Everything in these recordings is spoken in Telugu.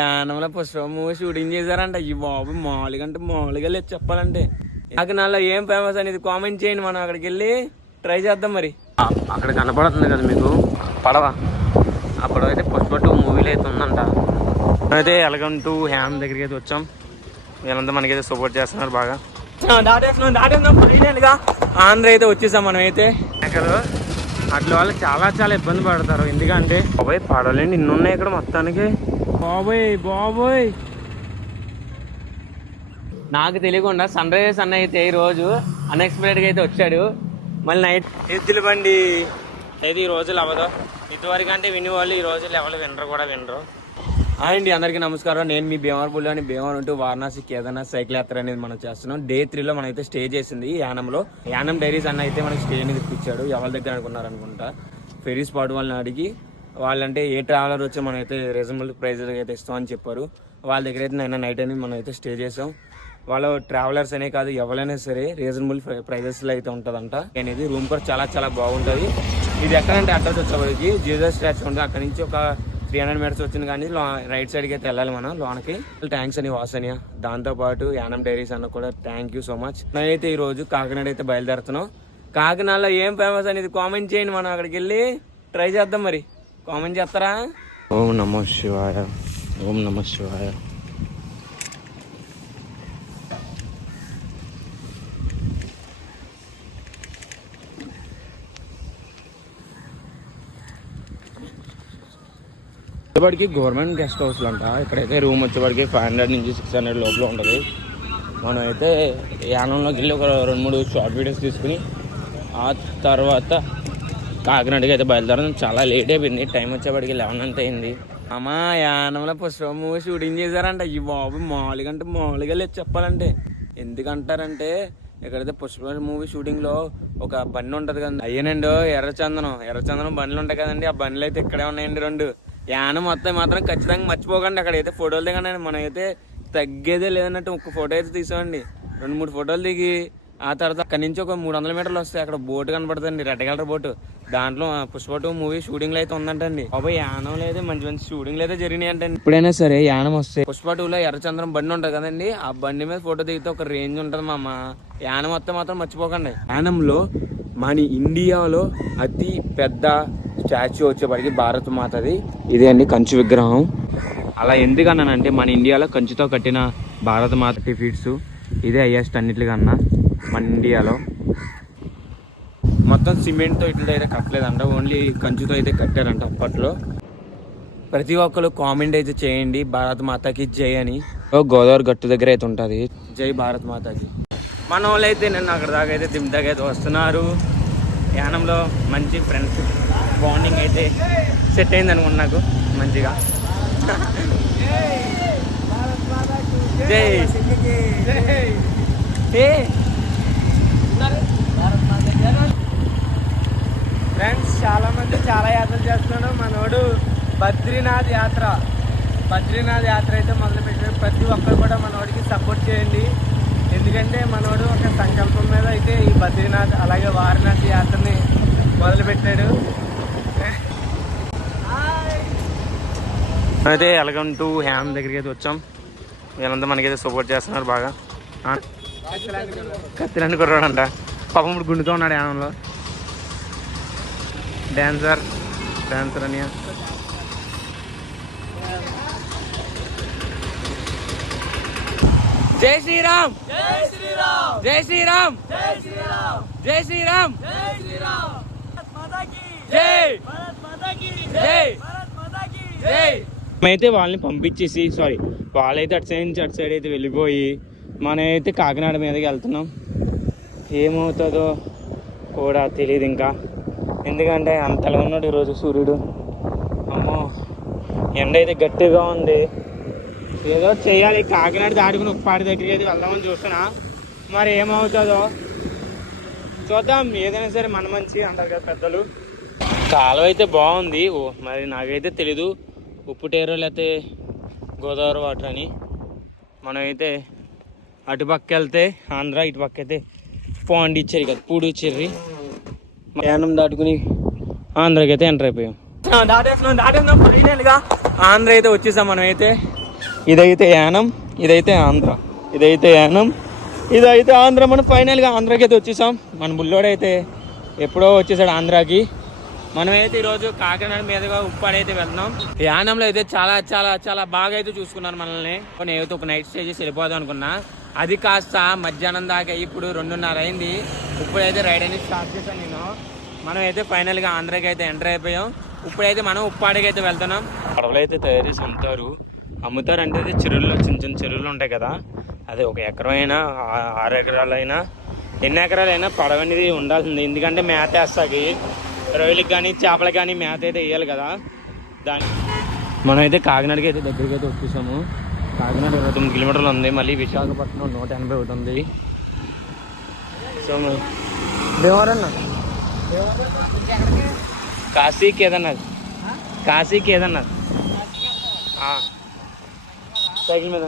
యానంలో పుష్ప మూవీ షూటింగ్ చేశారంట. ఈ బాబు మామూలుగా అంటే మామూలుగా లేదు చెప్పాలంటే. నాకు నాలో ఏం ఫేమస్ అనేది కామెంట్ చేయండి, మనం అక్కడికి వెళ్ళి ట్రై చేద్దాం. మరి అక్కడ కనపడుతుంది కదా మీకు పడవ, ఆ పడవ అయితే పుష్ప 2 మూవీలో అయితే ఉందంట. అయితే ఎలగం టు హ్యామ్ దగ్గరికి అయితే వచ్చాం. వీళ్ళంతా మనకైతే సపోర్ట్ చేస్తున్నారు బాగా. దాటేస్తున్నాం ఫైనల్గా ఆంధ్ర అయితే వచ్చేసాం. మనం అయితే అట్ల వాళ్ళు చాలా చాలా ఇబ్బంది పడతారు. ఎందుకంటే బాబోయ్ పడవలేండి ఇన్ని ఉన్నాయి ఇక్కడ మొత్తానికి. బాబోయ్ నాకు తెలియకుండా సన్ రైజర్స్ అన్న అయితే ఈ రోజు అన్ఎక్స్పెక్టెడ్గా అయితే వచ్చాడు. మళ్ళీ నైట్ ఎద్దుల బండి అయితే ఈ రోజులు అవ్వదు. ఇదివరకు అంటే వినేవాళ్ళు ఈ రోజులు ఎవరు వినరు. అండి అందరికీ నమస్కారం. నేను మీ భీమవరం అని భీమవరం ఉంటూ వారణాసి కేదార్నాథ్ సైకిల్ యాత్ర అనేది మనం చేస్తున్నాం. డే 3లో మనం అయితే స్టే చేసింది యానంలో. యానం డైరీస్ అన్న అయితే మనకి స్టే అనేది ఇప్పించాడు. ఎవరి దగ్గర అనుకున్నారనుకుంటా ఫెరీ స్పాట్ వాళ్ళని అడిగి, వాళ్ళంటే ఏ ట్రావెలర్ వచ్చి మనం అయితే రీజనబుల్ ప్రైజెస్ అయితే ఇస్తామని చెప్పారు. వాళ్ళ దగ్గర అయితే నైట్ అనేది మనం అయితే స్టే చేసాం. వాళ్ళు ట్రావెలర్స్ అనే కాదు ఎవరైనా సరే రీజనబుల్ ప్రైజెస్లో అయితే ఉంటుందంట. అనేది రూమ్ కూడా చాలా చాలా బాగుంటుంది. ఇది ఎక్కడంటే అడ్రస్ వచ్చేవాడికి జీసస్ స్టాచ్యూ ఉంటుంది. అక్కడ నుంచి ఒక 300 మీటర్స్ వచ్చింది. కానీ రైట్ సైడ్కి అయితే వెళ్ళాలి మనం లోనకి. థ్యాంక్స్ అని వాసనియా, దాంతోపాటు యానం డైరీస్ అన్న కూడా థ్యాంక్ యూ సో మచ్. నేనైతే ఈరోజు కాకినాడ అయితే బయలుదేరుతున్నాం. కాకినాడలో ఏం ఫేమస్ అనేది కామెంట్ చేయండి, మనం అక్కడికి వెళ్ళి ట్రై చేద్దాం. మరి కామెంట్ చేస్తారా? ఓం నమః శివాయ, ఓం నమః శివాయ. వచ్చేవాడికి గవర్నమెంట్ గెస్ట్ హౌస్లు అంట. ఇక్కడైతే రూమ్ వచ్చేవాడికి 500 నుంచి 600 లోపల ఉంటుంది. మనం అయితే యానంలోకి వెళ్ళి ఒక 2-3 షార్ట్ వీడియోస్ తీసుకుని ఆ తర్వాత కాకినాడకి అయితే బయలుదేరడం. చాలా లేట్ అయిపోయింది, టైం వచ్చేవాడికి 11 అంత అయింది. అమ్మా యానంలో పుష్ప మూవీ షూటింగ్ చేశారంట. ఈ బాబు మామూలుగా అంటే మామూలుగా లేదు చెప్పాలంటే. ఎందుకంటారంటే ఇక్కడైతే పుష్ప మూవీ షూటింగ్లో ఒక బండి ఉంటుంది కదండి, అయ్యేనండి ఎర్రచందనం బండ్లు ఉంటాయి కదండి. ఆ బండ్లు అయితే ఇక్కడే ఉన్నాయండి 2. యానం మొత్తం మాత్రం ఖచ్చితంగా మర్చిపోకండి. అక్కడైతే ఫోటోలు దిగండి. మనం అయితే తగ్గేదే లేదన్నట్టు ఒక ఫోటో అయితే తీసామండి. 2-3 ఫోటోలు దిగి ఆ తర్వాత అక్కడి నుంచి ఒక 300 మీటర్లు వస్తాయి. అక్కడ బోటు కనపడుతుంది, రెడ్ కలర్ బోటు. దాంట్లో పుష్ప 2 మూవీ షూటింగ్లు అయితే ఉందంటండి. బాబా యానంలో అయితే మంచి మంచి షూటింగ్లు అయితే జరిగినాయి అంటండి. ఎప్పుడైనా సరే యానం వస్తే పుష్ప 2లో ఎర్రచంద్రం బండి ఉంటుంది కదండి, ఆ బండి మీద ఫోటో దిగితే ఒక రేంజ్ ఉంటుంది మా అమ్మ. యానం వస్తే మాత్రం మర్చిపోకండి. యానంలో మన ఇండియాలో అతి పెద్ద స్టాచ్యూ వచ్చేప్పటికి భారత మాతది ఇదే అండి, కంచు విగ్రహం. అలా ఎందుకన్నానంటే మన ఇండియాలో కంచుతో కట్టిన భారత మాత 30 ఫీట్స్ ఇదే హైయెస్ట్ అన్నిటికన్నా మన ఇండియాలో. మొత్తం సిమెంట్తో ఇట్లా అయితే కట్టలేదంట, ఓన్లీ కంచుతో అయితే కట్టారంట అప్పట్లో. ప్రతి ఒక్కరు కామెంట్ అయితే చేయండి భారత మాతకి జై అని. గోదావరి గట్టు దగ్గర అయితే ఉంటుంది. జై భారత మాతకి. మన వాళ్ళు అయితే నిన్న అక్కడ దాకా అయితే దింపుదాకా అయితే వస్తున్నారు. యానంలో మంచి ఫ్రెండ్స్ బాండింగ్ అయితే సెట్ అయింది అనుకోండి నాకు మంచిగా. జై ఫ్రెండ్స్, చాలామంది చాలా యాత్రలు చేస్తున్నాడు. మనోడు బద్రీనాథ్ యాత్ర అయితే మొదలుపెట్టాడు. ప్రతి ఒక్కరు కూడా మనోడికి సపోర్ట్ చేయండి. ఎందుకంటే మనోడు ఒక సంకల్పం మీద అయితే ఈ బద్రీనాథ్ అలాగే వారణాసి యాత్రని మొదలుపెట్టాడు. అయితే ఎలగం టు హ్యామ్ దగ్గరికి అయితే వచ్చాం. వీళ్ళంతా మనకైతే సపోర్ట్ చేస్తున్నారు బాగా. కత్తిలాంటి కుర్రాడు అంట పాపం, ఇప్పుడు గుండుతో ఉన్నాడు యానంలో. డాన్సర్ అని జై శ్రీరామ్, జై శ్రీరామ్, జై శ్రీరామ్, జై శ్రీరామ్, జై శ్రీరామ్, జై శ్రీరామ్, జై జై. మేమైతే వాళ్ళని పంపించేసి వాళ్ళైతే అటు సైడ్ అయితే వెళ్ళిపోయి మనమైతే కాకినాడ మీదకి వెళ్తున్నాం. ఏమవుతుందో కూడా తెలియదు ఇంకా, ఎందుకంటే అంతలా ఉన్నాడు ఈరోజు సూర్యుడు. అమ్మో ఎండ అయితే గట్టిగా ఉంది. ఏదో చెయ్యాలి. కాకినాడ దాటుకుని ఉప్పాడి దగ్గరికి అయితే వెళ్దామని చూస్తున్నా, మరి ఏమవుతుందో చూద్దాం. ఏదైనా సరే మన మంచి అంటారు కదా పెద్దలు. కాలువ అయితే బాగుంది, మరి నాకైతే తెలీదు ఉప్పుటేరు లేకపోతే గోదావరి వాటర్ అని. మనమైతే అటుపక్క వెళ్తే ఆంధ్ర, ఇటుపక్క అయితే పాండిచ్చేరి కదా పూడుచ్చేరి. యానం దాటుకుని ఆంధ్రకి అయితే ఎంటర్ అయిపోయాం. దాటేస్తున్నాం ఫైనల్గా ఆంధ్ర అయితే వచ్చేసాం. మనం అయితే ఇదైతే యానం, ఇదైతే ఆంధ్ర. ఇదైతే యానం, ఇదైతే ఆంధ్ర. మనం ఫైనల్గా ఆంధ్రాకి అయితే వచ్చేసాం. మన బుల్లోడైతే ఎప్పుడో వచ్చేసాడు ఆంధ్రాకి. మనమైతే ఈరోజు కాకినాడ మీదుగా ఉప్పాడ అయితే వెళ్తున్నాం. యానంలో అయితే చాలా చాలా చాలా బాగా అయితే చూసుకున్నారు మనల్ని. నేనైతే ఒక నైట్ స్టే చేసి వెళ్ళిపోదాం అనుకున్నా. అది కాస్త మధ్యాహ్నం దాకా ఇప్పుడు 2:30 అయింది. ఇప్పుడైతే రైడ్ అనేది స్టార్ట్ చేశాను నేను. మనం అయితే ఫైనల్గా ఆంధ్రాకి అయితే ఎంటర్ అయిపోయాం. ఇప్పుడైతే మనం ఉప్పాడకి అయితే వెళ్తున్నాం. పడవలు అయితే తయారు చేసి అమ్ముతారు అంటే అది చెరువుల్లో చిన్న చిన్న చెరువులు ఉంటాయి కదా, అదే 1 ఎకరం అయినా 6 ఎకరాలైనా ఎన్ని ఎకరాలైనా పడవ అనేది ఉండాల్సింది. ఎందుకంటే మేత వేస్తాకి రొయ్యలకి కానీ చేపలకి కానీ మేత అయితే వేయాలి కదా. మనమైతే కాకినాడకి అయితే దగ్గరికి అయితే వచ్చేసాము. కాకినాడ 29 కిలోమీటర్లు ఉంది. మళ్ళీ విశాఖపట్నం 180 అవుతుంది. సో దేవరన్నా కాశీకి ఏదన్నారు సైకిల్ మీద.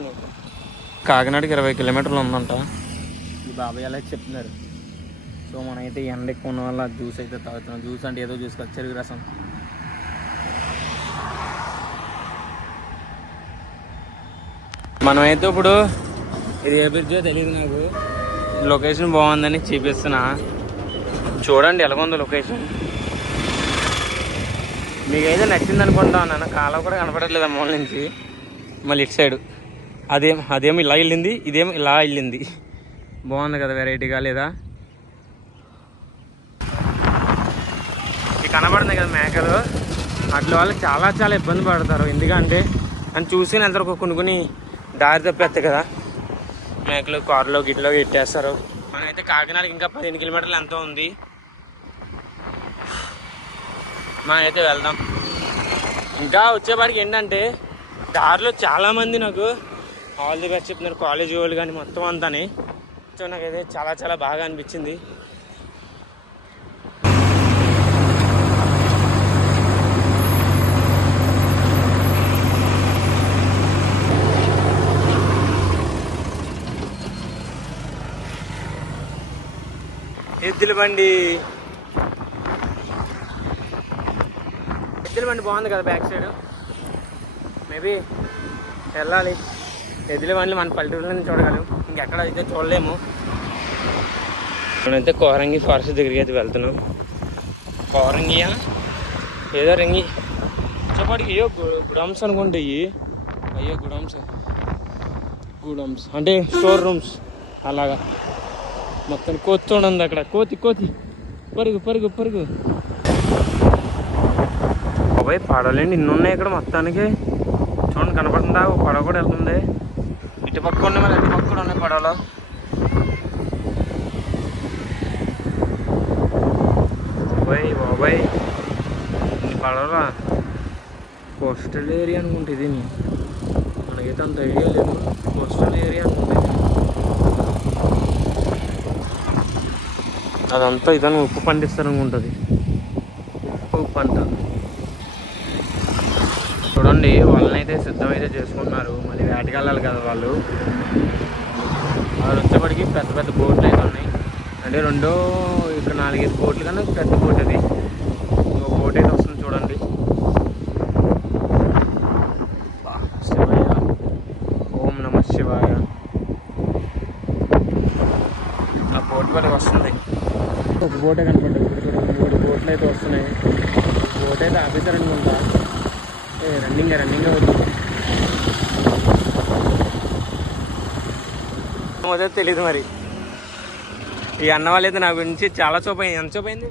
కాకినాడకి 20 కిలోమీటర్లు ఉందంట. ఈ బాబాయ్ అలా చెప్తున్నారు. సో మనమైతే ఎండ ఎక్కువ ఉన్న వల్ల జ్యూస్ అయితే తాగుతున్నాం. జ్యూస్ అంటే ఏదో జ్యూస్ కాదు, చెరుకు రసం. మనమైతే ఇప్పుడు ఇది ఏ బ్రిడ్జో తెలియదు నాకు. లొకేషన్ బాగుందని చూపిస్తున్నా, చూడండి ఎలాగుందో లొకేషన్. మీకైతే నచ్చింది అనుకుంటా ఉన్నాను. కాలం కూడా కనపడట్లేదు అమ్మోళ్ళ నుంచి. మళ్ళీ ఇటు సైడు అదేమో ఇలా వెళ్ళింది, ఇదేమో ఇలా వెళ్ళింది. బాగుంది కదా, వెరైటీగా లేదా? ఇవి కనబడుతుంది కదా మేకలు, అట్ల వాళ్ళు చాలా చాలా ఇబ్బంది పడతారు. ఎందుకంటే అని చూసి వెళ్తారు. కొన్ని దారి తప్పేస్తాయి కదా మేకలు, కారులో గిట్లో ఇట్టేస్తారు. మనమైతే కాకినాడకి ఇంకా 15 కిలోమీటర్లు ఎంతో ఉంది. మనమైతే వెళ్దాం. ఇంకా వచ్చేపాటికి ఏంటంటే దారిలో చాలామంది నాకు ఆల్ ది బెస్ట్ చెప్తున్నారు, కాలేజీ వాళ్ళు కానీ మొత్తం అంతాని. సో నాకైతే చాలా చాలా బాగా అనిపించింది. ఎద్దుల బండి బాగుంది కదా బ్యాక్ సైడ్. మేబీ వెళ్ళాలి. ఎద్దుల బండ్లు మన పల్లెటూరులో చూడగలం, ఇంకెక్కడ అయితే చూడలేము. మనమైతే కోరంగి ఫారెస్ట్ దగ్గరికి అయితే వెళ్తున్నాం. కోరంగియా ఏదో రంగి చెప్పాడికి అయ్యో గుడమ్స్ అనుకుంటే అయ్యో గుడమ్స్ అంటే స్టోర్ రూమ్స్ అలాగా. మొత్తం కోతి ఉంది అక్కడ. కోతి పరుగు బాబాయ్ పడవలేండి ఇన్ని ఉన్నాయి ఇక్కడ మొత్తానికి. చూడండి కనపడుతుందా, పడవ కూడా వెళ్తుంది. ఇటు పక్క ఉన్నాయి, మళ్ళీ ఇటు పక్క కూడా ఉన్నాయి పడవలో. బాబాయ్ ఇన్ని పడవలా. కోస్టల్ ఏరియా అనుకుంటే ఇది. మనకైతే అంత ఐడియా లేదు. కోస్టల్ ఏరియా అనుకుంటే అదంతా ఇదని ఉప్పు పండిస్తారనుకుంటుంది. ఉప్పు పంట చూడండి. వాళ్ళని అయితే సిద్ధమైతే చేసుకుంటున్నారు. మళ్ళీ వేటకి వెళ్ళాలి కదా వాళ్ళు వచ్చేప్పటికి పెద్ద పెద్ద బోట్లు అయితే ఉన్నాయి. అంటే ఇక్కడ 4-5 బోట్లు కన్నా పెద్ద బోట్ అది. ఒక బోట్ అయితే వస్తుంది చూడండి. శివాయ ఓం నమ శివాయ. ఆ బోట్ వాళ్ళకి వస్తుంది. ఒక బోటే కనపడ్డాయి. ఇప్పుడు 3 బోట్లు అయితే వస్తున్నాయి. బోట్ అయితే ఆపేశారనుకుంటా. రన్నింగ్ అవుతుంది తెలీదు మరి. ఈ అన్న వాళ్ళు అయితే నా గురించి చాలా చూపు అయింది. ఎంత చూపు అయింది?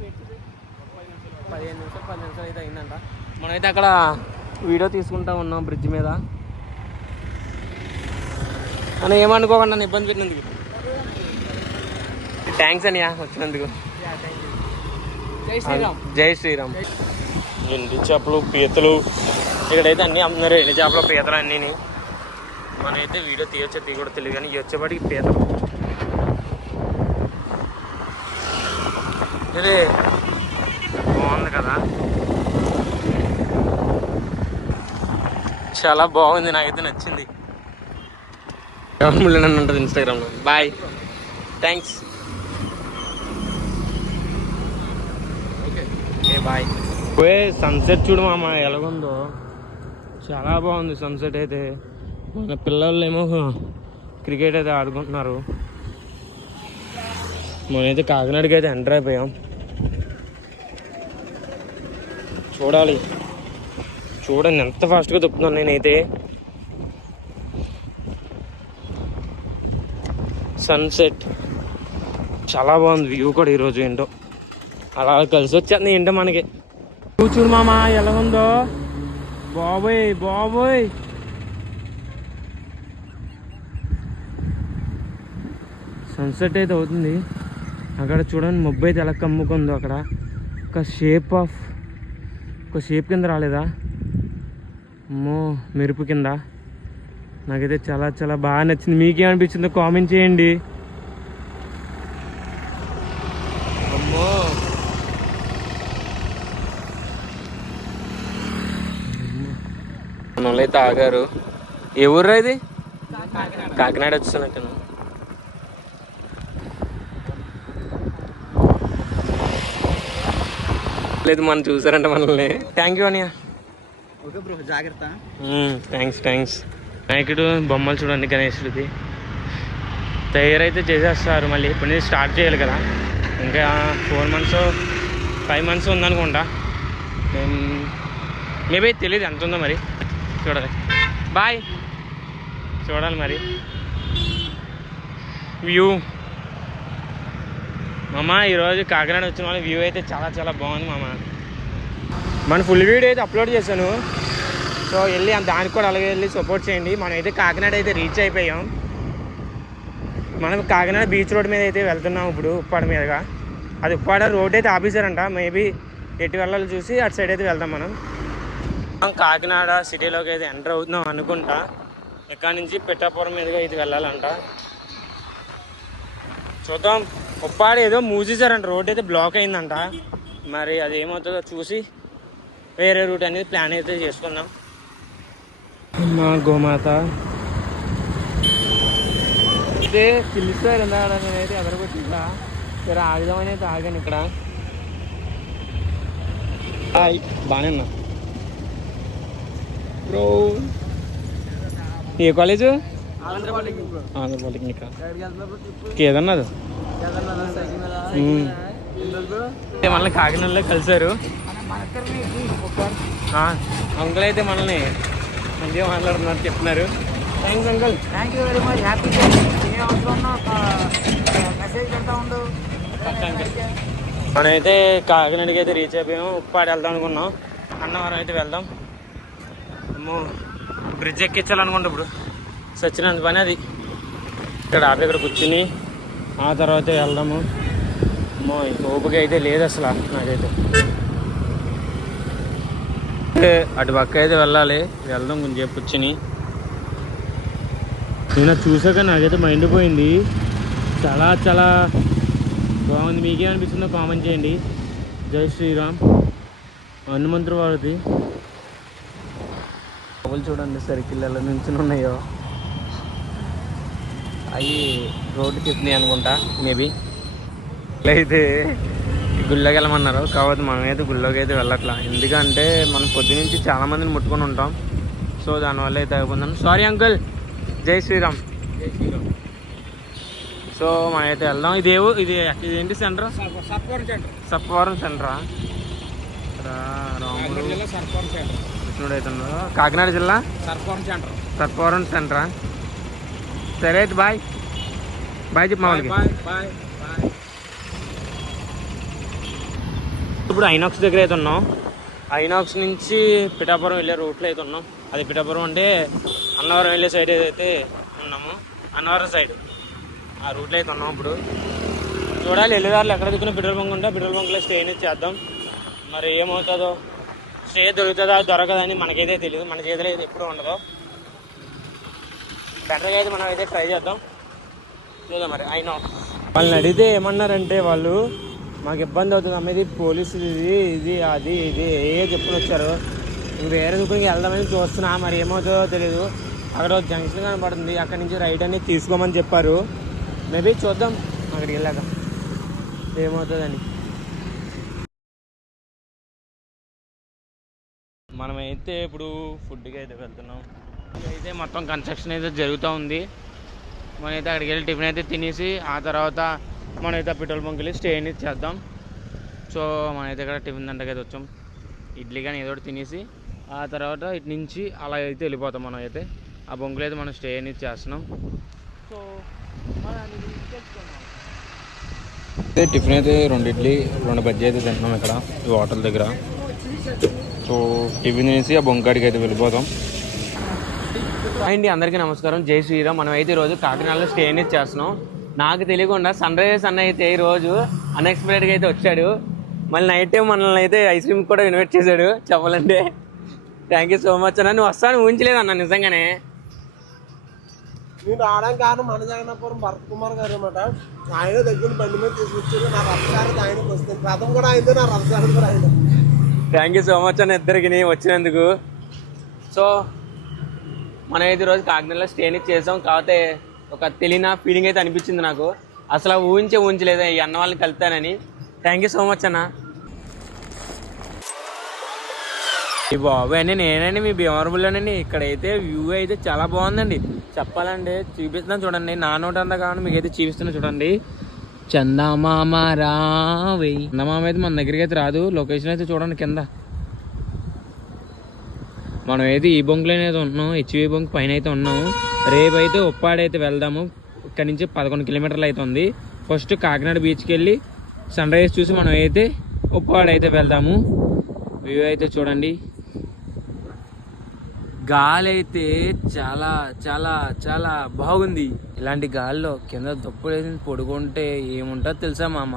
15 నిమిషాలు 10 నిమిషాలు అయితే అయిందంట. మనమైతే అక్కడ వీడియో తీసుకుంటా ఉన్నాం బ్రిడ్జ్ మీద. అని ఏమనుకోకుండా నన్ను ఇబ్బంది పెట్టినందుకు థ్యాంక్స్ అనియా వచ్చినందుకు. జై శ్రీరామ్. ఎండి చేపలు, పీతలు ఇక్కడైతే అన్నీ అమ్ముతున్నారు. ఎండి చేపలు, పీతలు అన్నీ. మనమైతే వీడియో తీయొచ్చో కూడా తెలియదు, కానీ వచ్చేపాటికి పీతలు. ఇది బాగుంది కదా, చాలా బాగుంది. నాకైతే నచ్చింది. ముళ్ళని ఉంటుంది ఇన్స్టాగ్రామ్లో. Bye, thanks. Okay bye. Sunset చూడు మామ ఎలాగుందో, చాలా బాగుంది సన్సెట్ అయితే. మన పిల్లలు ఏమో క్రికెట్ అయితే ఆడుకుంటున్నారు. మనమైతే కాకినాడకి అయితే ఎంటర్ అయిపోయాం. చూడండి ఎంత ఫాస్ట్గా తొక్కుతున్నాను నేనైతే. సన్సెట్ చాలా బాగుంది వ్యూ కూడా ఈరోజు. ఏంటో అలా కలిసి వచ్చేది ఏంటో మనకి. చూడు మామ ఎలా ఉందో. బాబోయ్ సన్సెట్ అయితే అవుతుంది. అక్కడ చూడండి మబ్బు అయితే ఎలా కమ్ముకుందో. అక్కడ ఒక షేప్ కింద రాలేదా, అమ్మో మెరుపు కింద. నాకైతే చాలా చాలా బాగా నచ్చింది. మీకేమనిపించిందో కామెంట్ చేయండి. అమ్మో మన అయితే ఆగారు. ఏ ఊర్రా ఇది? కాకినాడ వచ్చినట్టు. లేదు మనం చూసారంట మనల్ని. థ్యాంక్ యూ అనియా. ఓకే బ్రో, జాగ్రత్త. థ్యాంక్స్. నాయకుడు బొమ్మలు చూడండి, గణేశుడిది తయారైతే చేసేస్తారు. మళ్ళీ ఇప్పుడు నుంచి స్టార్ట్ చేయాలి కదా. ఇంకా 4 months 5 months ఉందనుకుంటా. మేబీ తెలియదు ఎంత ఉందో మరి. చూడాలి. బాయ్. చూడాలి మరి వ్యూ. మామ ఈరోజు కాకినాడ వచ్చిన వాళ్ళ వ్యూ అయితే చాలా చాలా బాగుంది మామ. మన ఫుల్ వీడియో అయితే అప్లోడ్ చేశాను. సో వెళ్ళి దానికి కూడా అలాగే వెళ్ళి సపోర్ట్ చేయండి. మనం అయితే కాకినాడ అయితే రీచ్ అయిపోయాం. మనం కాకినాడ బీచ్ రోడ్ మీద అయితే వెళ్తున్నాం ఇప్పుడు, ఉప్పాడ మీదుగా. అది ఉప్పాడ రోడ్ అయితే ఆపేశారంట. మేబీ ఎటు వెళ్ళాలి చూసి అటు సైడ్ అయితే వెళ్దాం. మనం కాకినాడ సిటీలోకి అయితే ఎంటర్ అవుతున్నాం అనుకుంటా. ఇక్కడ నుంచి పిఠాపురం మీదుగా అయితే వెళ్ళాలంట. చూద్దాం. ఉప్పాడ ఏదో మూసేశారంట, రోడ్ అయితే బ్లాక్ అయిందంట. మరి అది ఏమవుతుందో చూసి వేరే రూట్ అనేది ప్లాన్ అయితే చేసుకుందాం. మా గోమాత అయితే పిలుస్తారు ఎందాడ. నేనైతే ఎదరగొట్టిందా సరే ఆగుదామని అయితే ఆగాను ఇక్కడ. బాగానే ఉన్నా బ్రో. ఏ కాలేజు? ఆంధ్ర పాలిటెక్నిక్. ఏదన్నది మనల్ని కాకినాడలో కలిశారు. అంకుల్ అయితే మనల్ని మంచిగా మాట్లాడుతున్నారు, చెప్తున్నారు. Thanks uncle. Thank you very much. Happy message పెడతా ఉండు. మనమైతే కాకినాడకి అయితే రీచ్ అయిపోయాము. ఉప్పాడ వెళ్దాం అనుకున్నాం. అన్నవరం అయితే వెళ్దాం. అమ్మో బ్రిడ్జ్ ఎక్కించాలనుకుంటా. ఇప్పుడు సచ్చినంత పని అది. ఇక్కడ ఆపి ఇక్కడ కూర్చుని ఆ తర్వాత వెళ్దాము. అమ్మో ఓపిక అయితే లేదు అసలు నాకైతే. అటు పక్క అయితే వెళ్ళాలి. వెళ్దాం కొంచెం కూర్చుని. నేను చూసాక నాకైతే మైండ్ పోయింది. చాలా చాలా బాగుంది. మీకేమనిపిస్తుందో కామెంట్ చేయండి. జై శ్రీరామ్. హనుమంతుడు వారిది. డబ్బులు చూడండి సర్కిల్ ఎలా నుంచి ఉన్నాయో. అవి రోడ్డు చెప్తున్నాయి అనుకుంటా మేబీ. అయితే గుళ్ళోకి వెళ్ళమన్నారు. కాబట్టి మనమైతే గుళ్ళోకి అయితే వెళ్ళట్లా. ఎందుకంటే మనం పొద్దు నుంచి చాలామందిని ముట్టుకొని ఉంటాం. సో దానివల్ల అయితే అయిపోతున్నాను. Sorry uncle. జై శ్రీరామ్. సో మనమైతే వెళ్దాం. ఇది ఏంటి సెంటర్? సర్పవరం సెంటరా? రాముడు కృష్ణుడు అయితే కాకినాడ జిల్లా సర్పవరం సెంటరా? సరే అయితే బాయ్ చెప్పు మామూలుగా. ఇప్పుడు ఐనాక్స్ దగ్గర అయితే ఉన్నాం. ఐనాక్స్ నుంచి పిఠాపురం వెళ్ళే రూట్లో అయితే ఉన్నాం. అది పిఠాపురం అంటే అన్నవరం వెళ్ళే సైడ్ అయితే ఉన్నాము. అన్నవరం సైడ్ ఆ రూట్లో అయితే ఉన్నాం. ఇప్పుడు చూడాలి వెళ్ళేదారులు ఎక్కడ దిక్కున పెట్రోల్ బంక్ ఉంటే పెట్రోల్ బంక్లో స్టే అనేది చేద్దాం. మరి ఏమవుతుందో, స్టే దొరుకుతుందా దొరకదని మనకైతే తెలియదు. మన చేతిలో అయితే ఎప్పుడు ఉండదు. బెటర్గా అయితే మనం అయితే ట్రై చేద్దాం. చూద్దాం మరి. అయినా వాళ్ళని అడిగితే ఏమన్నారంటే వాళ్ళు మాకు ఇబ్బంది అవుతుంది అమ్మేది పోలీసులు ఇది అది చెప్పుకొని వచ్చారు. వేరే దుకాణంకి వెళ్దామని చూస్తున్నా. మరి ఏమవుతుందో తెలియదు. అక్కడ జంక్షన్ కనపడుతుంది. అక్కడి నుంచి రైట్ అనేది తీసుకోమని చెప్పారు. మేబీ చూద్దాం అక్కడికి వెళ్ళాక ఏమవుతుందని. మనమైతే ఇప్పుడు ఫుడ్కి అయితే వెళ్తున్నాం. అయితే మొత్తం కన్స్ట్రక్షన్ అయితే జరుగుతూ ఉంది. మనమైతే అక్కడికి వెళ్ళి టిఫిన్ అయితే తినేసి ఆ తర్వాత మనమైతే పెట్రోల్ బంక్ వెళ్ళి స్టే అనేది చేద్దాం. సో మనమైతే ఇక్కడ టిఫిన్ దండకైతే వచ్చాం. ఇడ్లీ కానీ ఏదో ఒకటి తినేసి ఆ తర్వాత ఇటు నుంచి అలా అయితే వెళ్ళిపోతాం. మనం అయితే ఆ బంకులో అయితే మనం స్టే అనేది చేస్తున్నాం. సో టిఫిన్ అయితే 2 ఇడ్లీ 2 బజ్జీ అయితే తింటున్నాం ఇక్కడ ఈ హోటల్ దగ్గర. సో టిఫిన్ తినేసి ఆ బొంకాడికి అయితే వెళ్ళిపోతాం. అండి అందరికీ నమస్కారం, జై శ్రీరామ్. మనం అయితే ఈరోజు కాకినాడలో స్టే అనేది చేస్తున్నాం. నాకు తెలియకుండా సన్ రైజర్స్ అన్న అయితే ఈరోజు అన్ఎక్స్పెక్టెడ్గా అయితే వచ్చాడు. మళ్ళీ నైట్ టైం మనల్ని అయితే ఐస్ క్రీమ్ కూడా ఇన్వైట్ చేశాడు. చెప్పాలంటే థ్యాంక్ యూ సో మచ్ అన్న. నువ్వు వస్తాను ఊహించలేదు అన్న నిజంగానే. నేను రావడానికి కారణం మన జగన్నాపురం భరత్ కుమార్ గారు అనమాట. ఆయన దగ్గర బండి మీద తీసుకొచ్చారు. నా రథసారథి ఆయనకు వస్తుంది. రథం కూడా అయింది, నా రథసారథి కూడా అయింది. థ్యాంక్ యూ సో మచ్ అన్న ఇద్దరికి వచ్చినందుకు. సో మనం అయితే ఈరోజు కాకినాడలో స్టే అనేది చేసాం. కాకపోతే ఒక తెలియని ఫీలింగ్ అయితే అనిపించింది నాకు. అసలు ఊహించలేదు ఈ అన్న వాళ్ళని కలుతానని. థ్యాంక్ యూ సో మచ్ అన్న. ఈ బాబు అండి నేనండి మీ భీమవరంలోనండి. ఇక్కడైతే వ్యూ అయితే చాలా బాగుందండి. చెప్పాలంటే చూపిస్తున్నాను చూడండి. నా నోట్ అంతా కావాలి మీకైతే చూపిస్తున్నా చూడండి. చందమామ రావే. చందమామ అయితే మన దగ్గరికి అయితే రాదు. లొకేషన్ అయితే చూడండి కింద. మనం అయితే ఈ బొంకులోనే అయితే ఉంటున్నాం. హెచ్వి బొంక్ పైన అయితే ఉన్నాము. రేపు అయితే ఉప్పాడైతే వెళ్దాము. ఇక్కడ నుంచి 11 కిలోమీటర్లు అయితే ఉంది. ఫస్ట్ కాకినాడ బీచ్కి వెళ్ళి సన్ రైజ్ చూసి మనం అయితే ఉప్పాడైతే వెళ్దాము. వ్యూ అయితే చూడండి. గాలి అయితే చాలా చాలా చాలా బాగుంది. ఇలాంటి గాలిలో కింద దుప్పుడు వేసి పడుకుంటే ఏముంటుందో తెలుసా మామ.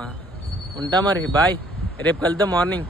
ఉంటా మరి, బాయ్. రేపు కలుద్దాం మార్నింగ్.